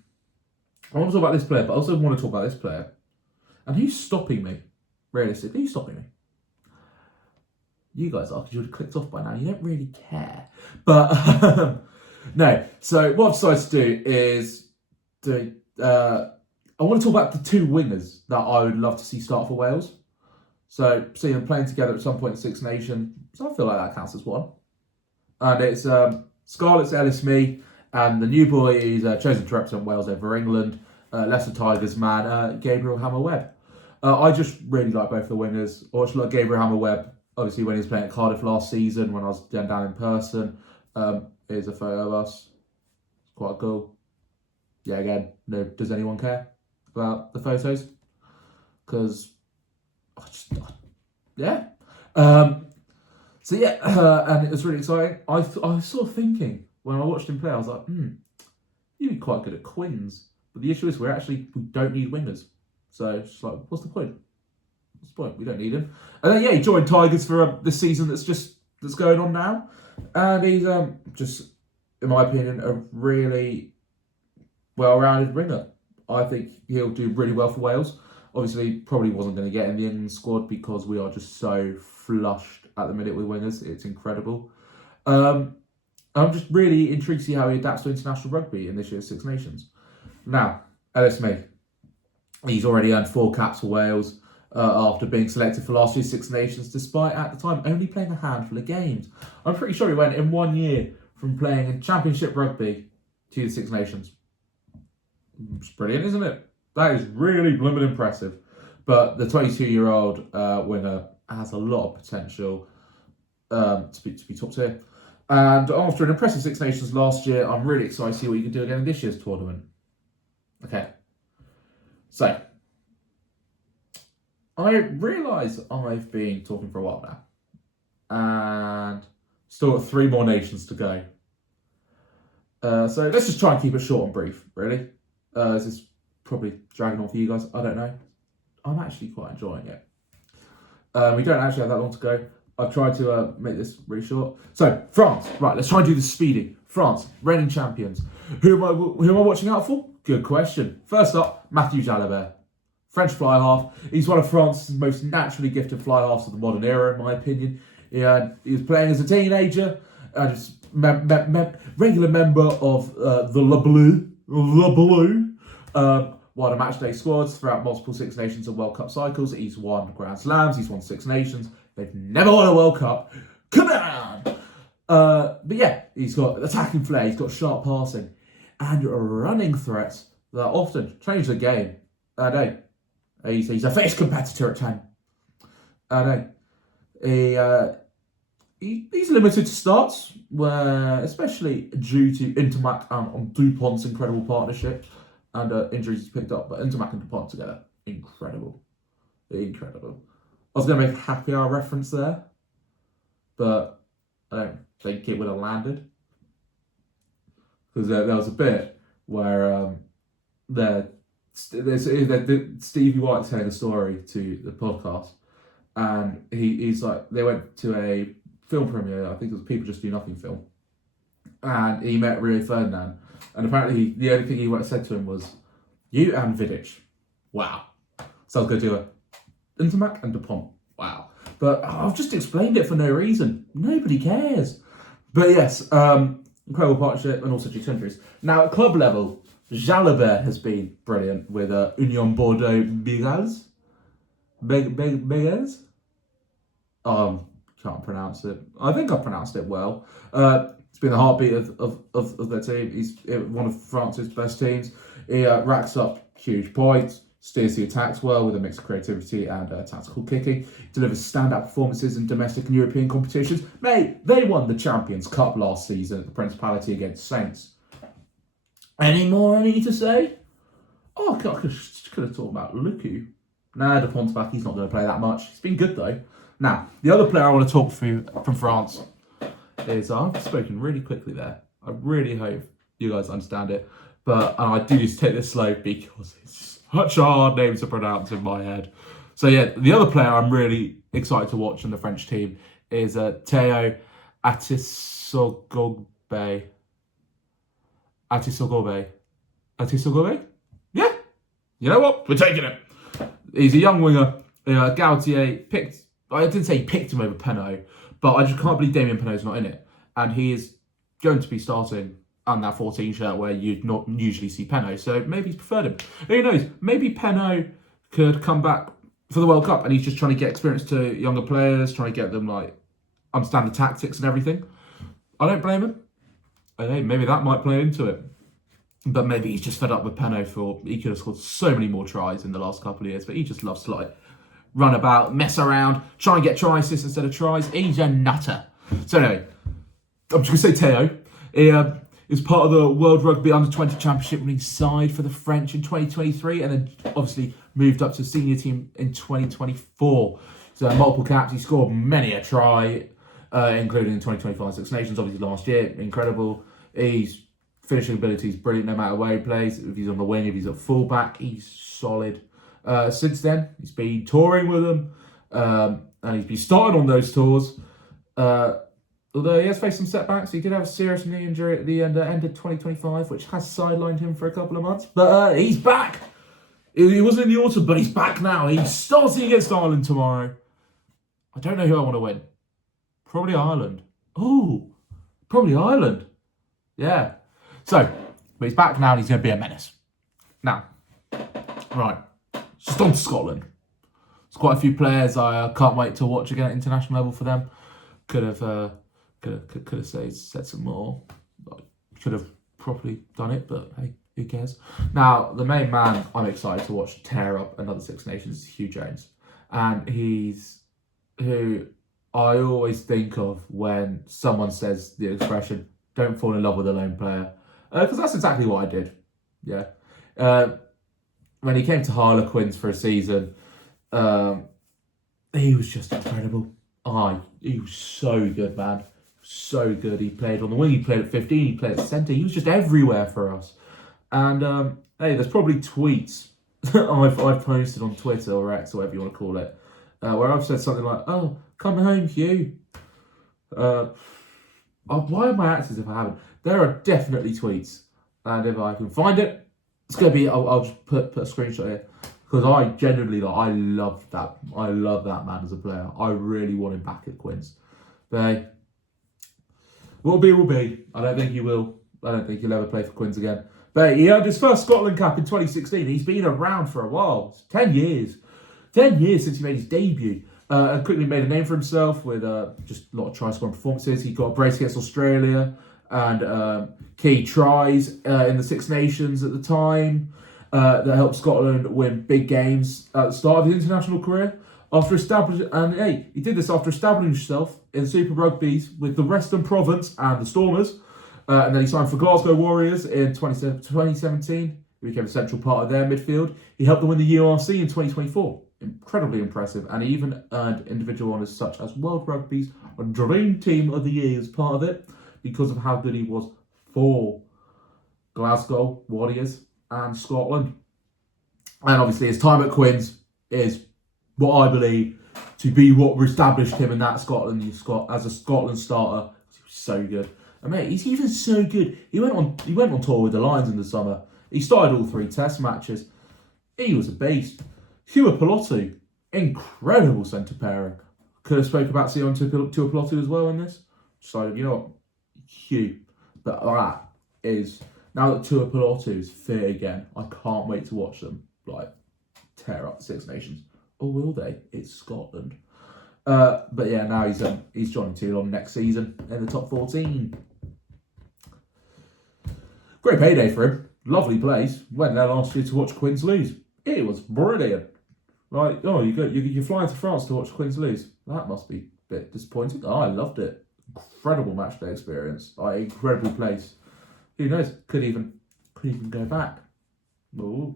I want to talk about this player, but I also want to talk about this player. And who's stopping me? Realistically, who's stopping me? You guys are, because you would have clicked off by now. You don't really care. But, no. So what I've decided to do is, I want to talk about the two wingers that I would love to see start for Wales. So, seeing them playing together at some point in Six Nations, so I feel like that counts as one. And it's Scarlett's Ellis Me, and the new boy is chosen to represent Wales over England, Leicester Tigers man, Gabriel Hammer-Webb. I just really like both the wingers. I watched a lot of Gabriel Hammer-Webb, obviously when he was playing at Cardiff last season, when I was down in person. Here's a photo of us. It's quite cool. Yeah, again, no, does anyone care about the photos? Because, yeah. So yeah, and it was really exciting. I was sort of thinking, when I watched him play, I was like, he'd be quite good at Quins. But the issue is we don't need wingers. So it's just like, what's the point? What's the point? We don't need him. And then, yeah, he joined Tigers for this season that's going on now. And he's just, in my opinion, a really well-rounded winger. I think he'll do really well for Wales. Obviously, probably wasn't going to get in the England squad because we are just so flushed at the minute with wingers. It's incredible. I'm just really intrigued to see how he adapts to international rugby in this year's Six Nations. Now, Ellis Me. He's already earned 4 caps for Wales after being selected for last year's Six Nations, despite at the time only playing a handful of games. I'm pretty sure he went in 1 year from playing in Championship rugby to the Six Nations. It's brilliant, isn't it? That is really blooming impressive. But the 22-year-old winger has a lot of potential to be top tier. And after an impressive Six Nations last year, I'm really excited to see what you can do again in this year's tournament. Okay. So, I realise I've been talking for a while now. And still got 3 more nations to go. So let's just try and keep it short and brief, really. This is probably dragging on for you guys. I don't know. I'm actually quite enjoying it. We don't actually have that long to go. I've tried to make this really short. So, France. Right, let's try and do this speedy. France, reigning champions. Who am I watching out for? Good question. First up, Mathieu Jalibert. French fly half. He's one of France's most naturally gifted fly halves of the modern era, in my opinion. He was playing as a teenager, just regular member of the Le Bleu. Won a matchday squads throughout multiple Six Nations and World Cup cycles. He's won Grand Slams, he's won Six Nations. They've never won a World Cup. Come on! But yeah, he's got attacking flair, he's got sharp passing, and running threats that often change the game. I know. He's a fierce competitor at 10. I know. He's limited to starts, especially due to Intermac and Dupont's incredible partnership and injuries he's picked up. But Intermac and Dupont together, incredible. Incredible. I was going to make a happy hour reference there, but I don't think it would have landed. Because there was a bit where Stevie White's telling a story to the podcast, and he's like, they went to a film premiere, I think it was People Just Do Nothing film, and he met Rio Ferdinand, and apparently the only thing he said to him was, "You and Vidic, wow." So I was going to do it. Intermac and Dupont, wow. But I've just explained it for no reason. Nobody cares. But yes, incredible partnership and also 2 centuries. Now at club level, Jalibert has been brilliant with Union Bordeaux Bigaz. Beges? Can't pronounce it. I think I pronounced it well. It's been the heartbeat of their team. He's one of France's best teams. He racks up huge points, steers the attacks well with a mix of creativity and tactical kicking. Delivers standout performances in domestic and European competitions. Mate, they won the Champions Cup last season at the Principality against Saints. Any more I need to say? Oh, I could have talked about Lukaku. Nah, De Pontefract, he's not going to play that much. He's been good though. Now, the other player I want to talk through from France is, I've spoken really quickly there. I really hope you guys understand it. But I do just take this slow because it's such a hard name to pronounce in my head. So yeah, the other player I'm really excited to watch in the French team is Théo Atisogolbe. Atisogolbe? Yeah. You know what? We're taking it. He's a young winger. Gautier picked... I didn't say he picked him over Penaud, but I just can't believe Damien Penaud's not in it. And he is going to be starting on that 14 shirt where you'd not usually see Penaud. So maybe he's preferred him. Who knows? Maybe Penaud could come back for the World Cup and he's just trying to get experience to younger players, trying to get them, like, understand the tactics and everything. I don't blame him. I don't know, maybe that might play into it. But maybe he's just fed up with Penaud he could have scored so many more tries in the last couple of years, but he just loves to, like, run about, mess around, try and get try assists instead of tries. He's a nutter. So anyway, I'm just going to say Théo. He is part of the World Rugby Under-20 Championship winning side for the French in 2023 and then obviously moved up to the senior team in 2024. So multiple caps. He scored many a try, including in 2025 Six Nations, obviously last year. Incredible. His finishing ability is brilliant no matter where he plays. If he's on the wing, if he's at fullback, he's solid. Since then, he's been touring with them, and he's been starting on those tours. Although he has faced some setbacks, he did have a serious knee injury at the end of 2025, which has sidelined him for a couple of months. But he's back. He wasn't in the autumn, but he's back now. He's starting against Ireland tomorrow. I don't know who I want to win. Probably Ireland. Oh, probably Ireland. Yeah. So, but he's back now and he's going to be a menace. Now, right. Just on to Scotland. There's quite a few players I can't wait to watch again at international level for them. Could have said some more. Could have probably done it, but hey, who cares? Now, the main man I'm excited to watch tear up another Six Nations is Hugh Jones. And he's who I always think of when someone says the expression, don't fall in love with a lone player. Because that's exactly what I did. Yeah. When he came to Harlequins for a season, he was just incredible. He was so good, man. So good. He played on the wing, he played at 15, he played at centre. He was just everywhere for us. And, hey, there's probably tweets I've posted on Twitter or X or whatever you want to call it, where I've said something like, oh, come home, Hugh. Why am I acting as if I haven't? There are definitely tweets. And if I can find it, it's going to be, I'll just put a screenshot here. Because I genuinely, I love that man as a player. I really want him back at Quins. But hey, will be. I don't think he will. I don't think he'll ever play for Quins again. But he earned his first Scotland cap in 2016. He's been around for a while. It's 10 years. 10 years since he made his debut. And quickly made a name for himself with just a lot of try-scoring performances. He got a brace against Australia and key tries in the Six Nations at the time that helped Scotland win big games at the start of his international career. He did this after establishing himself in Super Rugby's with the Western Province and the Stormers. And then he signed for Glasgow Warriors in 2017. He became a central part of their midfield. He helped them win the URC in 2024. Incredibly impressive. And he even earned individual honours such as World Rugby's Dream Team of the Year as part of it because of how good he was for Glasgow Warriors and Scotland. And obviously his time at Quins is what I believe to be what established him in that Scotland as a Scotland starter. He was so good. And mate, he's even so good. He went on tour with the Lions in the summer. He started all 3 test matches. He was a beast. Hua Pilotu, incredible centre pairing. Could have spoke about Sion Tuipulotu as well in this. So, you know what? Hugh. But that is, now that Tuipulotu is fit again, I can't wait to watch them, like, tear up the Six Nations. or will they? It's Scotland. But yeah, now he's joining Toulon next season in the top 14. Great payday for him. Lovely place. Went there last year to watch Quins lose. It was brilliant. Right? Oh, you're flying to France to watch Quins lose. That must be a bit disappointing. Oh, I loved it. Incredible match day experience. Incredible place. Who knows? Could even go back. Ooh.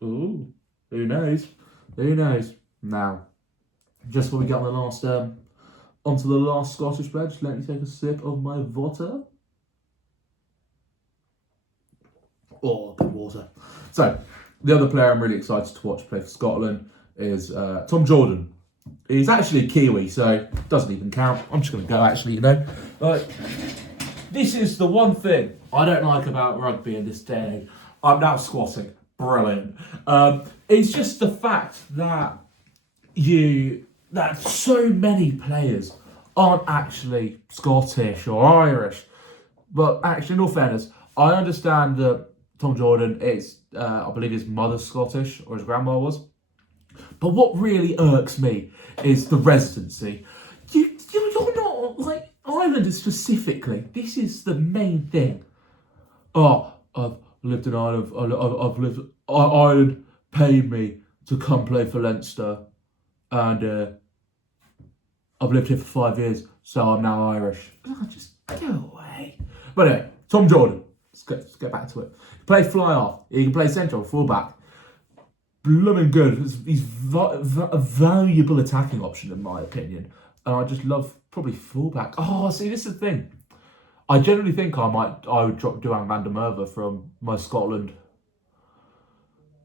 Who knows? Now, just before we get on the last onto the last Scottish pledge, let me take a sip of my water. Oh, good water. So, the other player I'm really excited to watch play for Scotland is Tom Jordan. He's actually a Kiwi, so doesn't even count. I'm just going to go, actually, Like, this is the one thing I don't like about rugby in this day and age. I'm now squatting. Brilliant. It's just the fact that so many players aren't actually Scottish or Irish. But actually, in all fairness, I understand that Tom Jordan is, I believe his mother's Scottish, or his grandma was. But what really irks me is the residency. You're not, like, Ireland specifically. This is the main thing. Oh, I've lived in Ireland. Ireland paid me to come play for Leinster. And I've lived here for 5 years, so I'm now Irish. Oh, just go away. But anyway, Tom Jordan. Let's get back to it. He plays fly half. He can play central, fullback. Blooming good. He's a valuable attacking option in my opinion. And I just love probably fullback. Oh, see, this is the thing. I generally think I would drop Duhan van der Merwe from my Scotland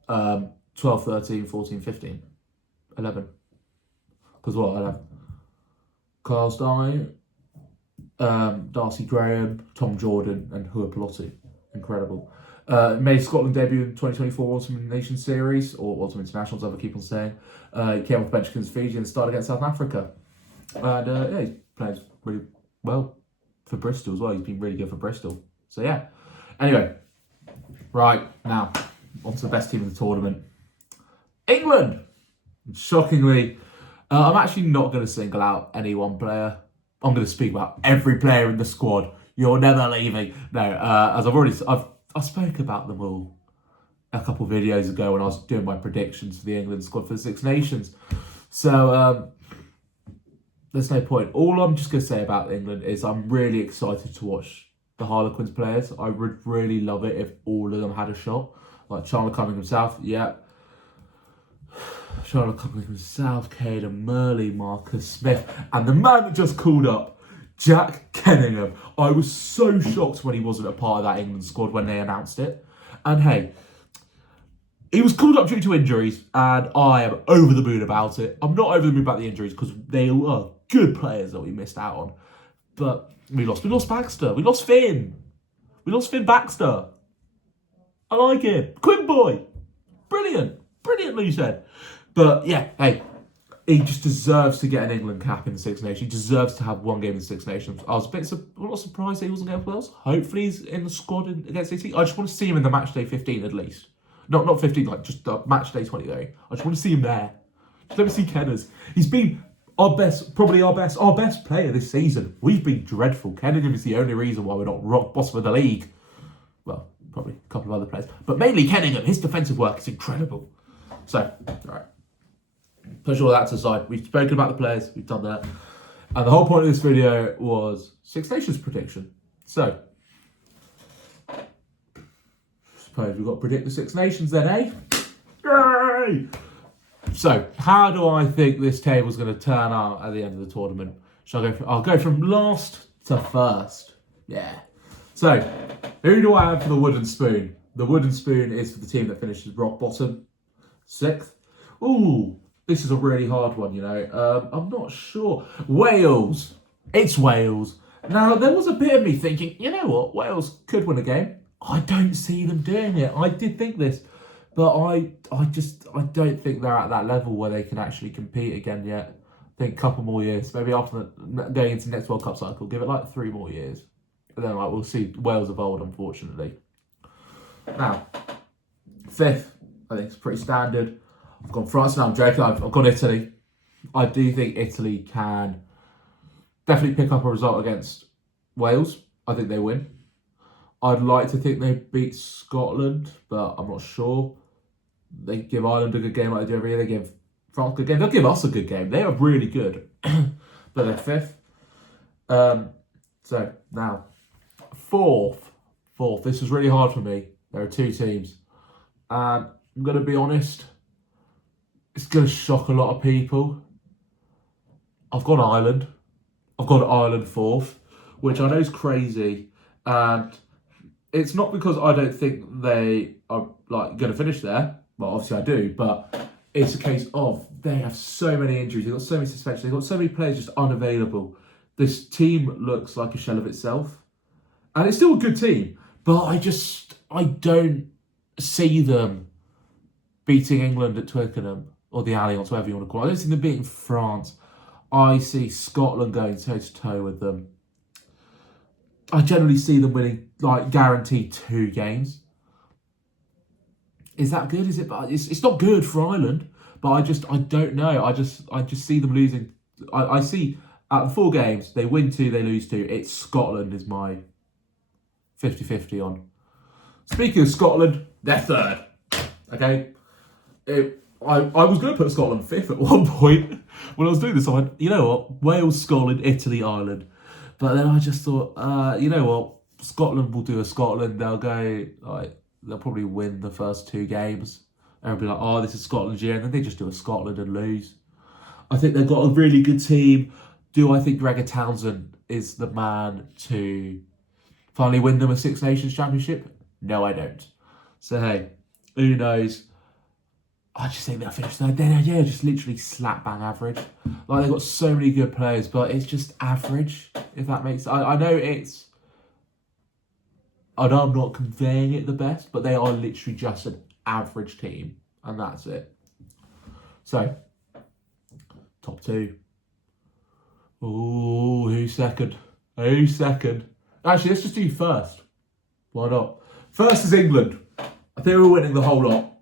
12, 13, 14, 15, 11. Because what? I'd have Carl Stein, Darcy Graham, Tom Jordan, and Hua Pilotu. Incredible. Made Scotland debut in 2024 Autumn Nations Series, or Autumn Internationals, as I keep on saying. He came off bench against Fiji and started against South Africa. And he's played really well for Bristol as well. He's been really good for Bristol. So yeah. Anyway, right, now, on to the best team in the tournament. England! Shockingly, I'm actually not going to single out any one player. I'm going to speak about every player in the squad. You're never leaving. No, as I spoke about them all a couple of videos ago when I was doing my predictions for the England squad for the Six Nations. So there's no point. All I'm just going to say about England is I'm really excited to watch the Harlequins players. I would really love it if all of them had a shot. Like Chandler Cunningham South, yeah. Charlotte Cunningham South, Caden Murley, Marcus Smith, and the man that just called up, Jack Kenningham. I was so shocked when he wasn't a part of that England squad when they announced it. And hey, he was called up due to injuries, and I am over the moon about it. I'm not over the moon about the injuries because they are good players that we missed out on. But we lost Baxter. We lost Finn. We lost Finn Baxter. I like him. Quinn boy. Brilliant. Brilliantly said. But yeah, hey, he just deserves to get an England cap in the Six Nations. He deserves to have one game in the Six Nations. I was I'm not surprised that he wasn't going to Wales. Hopefully he's in the squad against AC. I just want to see him in the match day 15 at least. Not 15, like just match day 20 though. I just want to see him there. Just let me see Kenners. He's been our best player this season. We've been dreadful. Kenningham is the only reason why we're not rock bottom of the league. Well, probably a couple of other players. But mainly Kenningham. His defensive work is incredible. So, alright. Push all that to the side. We've spoken about the players. We've done that. And the whole point of this video was Six Nations prediction. So, suppose we've got to predict the Six Nations then, eh? Yay! So, how do I think this table's going to turn out at the end of the tournament? I'll go from last to first. Yeah. So, who do I have for the wooden spoon? The wooden spoon is for the team that finishes rock bottom. 6th. Ooh, this is a really hard one, I'm not sure. Wales. It's Wales. Now, there was a bit of me thinking, you know what? Wales could win a game. I don't see them doing it. I did think this. But I don't think they're at that level where they can actually compete again yet. I think a couple more years. Maybe after going into the next World Cup cycle, give it like 3 more years. And then we'll see Wales of old, unfortunately. Now, 5th. I think it's pretty standard. I've gone France. No, I'm joking. I've gone Italy. I do think Italy can definitely pick up a result against Wales. I think they win. I'd like to think they beat Scotland, but I'm not sure. They give Ireland a good game like they do every year. They give France a good game. They'll give us a good game. They are really good. But they're fifth. So now, fourth. This was really hard for me. There are two teams. And I'm going to be honest, it's going to shock a lot of people. I've gone Ireland. I've gone Ireland fourth, which I know is crazy. And it's not because I don't think they are like going to finish there. Well, obviously I do, but it's a case of they have so many injuries. They've got so many suspensions. They've got so many players just unavailable. This team looks like a shell of itself. And it's still a good team, but I don't see them beating England at Twickenham or the Allianz, whatever you want to call it. I don't see them beating France. I see Scotland going toe-to-toe with them. I generally see them winning, like, guaranteed 2 games. Is that good? Is it? It's not good for Ireland, but I don't know. I just see them losing. I see out of 4 games, they win 2, they lose 2. It's Scotland is my 50-50 on. Speaking of Scotland, they're third. Okay? I was going to put Scotland 5th at one point. When I was doing this, I went, you know what? Wales, Scotland, Italy, Ireland. But then I just thought, you know what? Scotland will do a Scotland. They'll go, like, they'll probably win the first 2 games. And they'll be like, oh, this is Scotland's year. And then they just do a Scotland and lose. I think they've got a really good team. Do I think Gregor Townsend is the man to finally win them a Six Nations Championship? No, I don't. So, hey, who knows? I just think they'll finish third. They're just literally slap bang average. Like, they've got so many good players, but it's just average, if that makes sense. I know I'm not conveying it the best, but they are literally just an average team, and that's it. So, top 2. Ooh, who's second? Actually, let's just do first. Why not? First is England. I think we're winning the whole lot.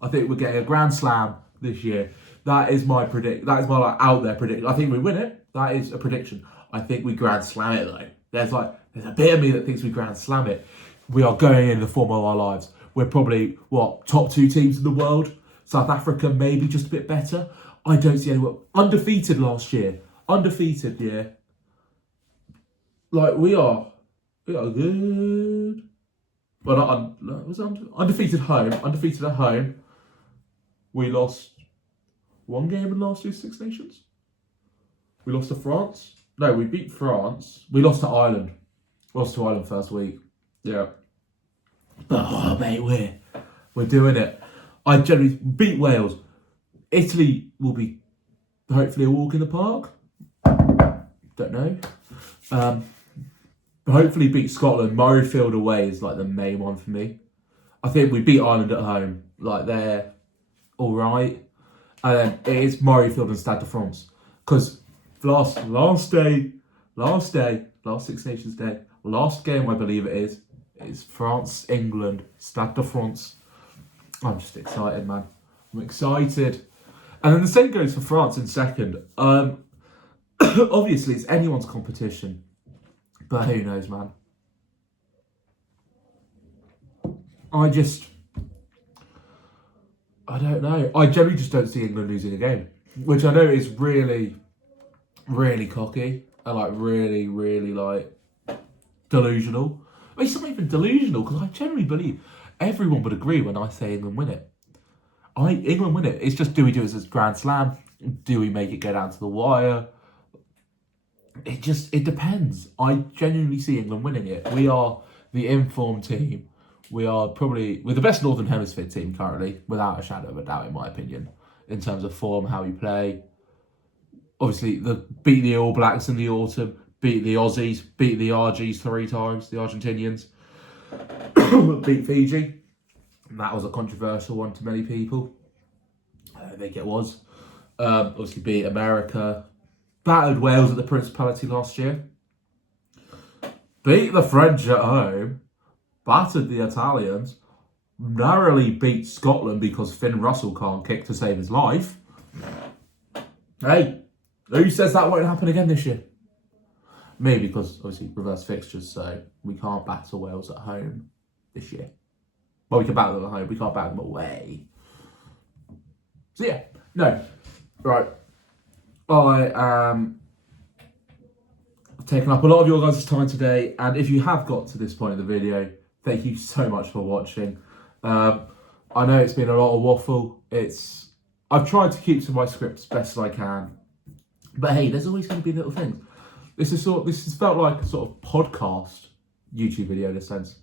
I think we're getting a Grand Slam this year. That is my That is my out there prediction. I think we win it. That is a prediction. I think we Grand Slam it though. There's a bit of me that thinks we Grand Slam it. We are going in the form of our lives. We're probably top 2 teams in the world. South Africa maybe just a bit better. I don't see anyone undefeated last year. Undefeated, yeah. Like we are good. Well, was undefeated home. Undefeated at home. We lost 1 game in last year's Six Nations. We lost to France. No, we beat France. We lost to Ireland. Lost to Ireland first week. Yeah. But mate, we're doing it. I generally beat Wales. Italy will be hopefully a walk in the park. Don't know. Hopefully beat Scotland. Murrayfield away is like the main one for me. I think we beat Ireland at home. Like they're all right. And then it is Murrayfield and Stade de France. Because last Six Nations Day, last game I believe it is France, England, Stade de France. I'm just excited, man. I'm excited. And then the same goes for France in second. Obviously, it's anyone's competition. But who knows, man? I don't know. I generally just don't see England losing a game. Which I know is really, really cocky. And really, really delusional. I mean, it's not even delusional because I generally believe everyone would agree when I say England win it. England win it. It's just, do we do it as a Grand Slam? Do we make it go down to the wire? It depends. I genuinely see England winning it. We are the informed team. We're the best Northern Hemisphere team currently, without a shadow of a doubt, in my opinion, in terms of form, how we play. Obviously, beat the All Blacks in the autumn, beat the Aussies, beat the RGs 3 times, the Argentinians, beat Fiji. And that was a controversial one to many people. I think it was. Obviously, beat America. Battered Wales at the Principality last year. Beat the French at home. Battered the Italians. narrowly beat Scotland because Finn Russell can't kick to save his life. Hey, who says that won't happen again this year? Me, because obviously reverse fixtures, so we can't battle Wales at home this year. Well, we can battle them at home, we can't battle them away. So yeah, no, right. I've taken up a lot of your guys' time today, and if you have got to this point in the video, thank you so much for watching. I know it's been a lot of waffle. I've tried to keep to my script as best as I can, but hey, there's always going to be little things. This has felt like a sort of podcast YouTube video in a sense,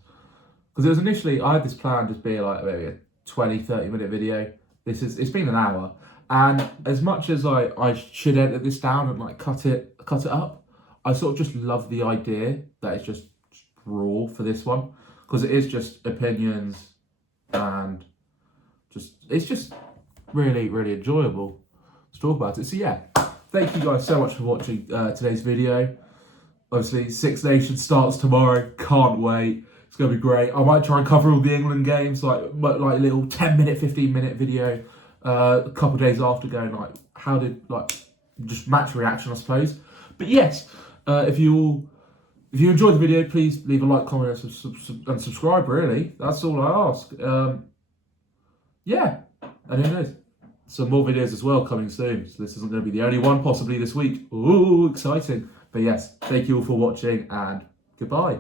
because it was initially, I had this plan to be like maybe a 20-30 minute video. It's been an hour, and as much as I should edit this down and like cut it up, I sort of just love the idea that it's just raw for this one, because it is just opinions and it's just really, really enjoyable to talk about it. So yeah, thank you guys so much for watching today's video. Obviously, Six Nations starts tomorrow. Can't wait. It's going to be great. I might try and cover all the England games, like little 10-minute, 15-minute video a couple of days after, going like, how did, like, just match reaction, I suppose. But yes, if you enjoyed the video, please leave a like, comment, and subscribe, really. That's all I ask. Yeah, and who knows? Some more videos as well coming soon. So this isn't going to be the only one, possibly this week. Ooh, exciting. But yes, thank you all for watching, and goodbye.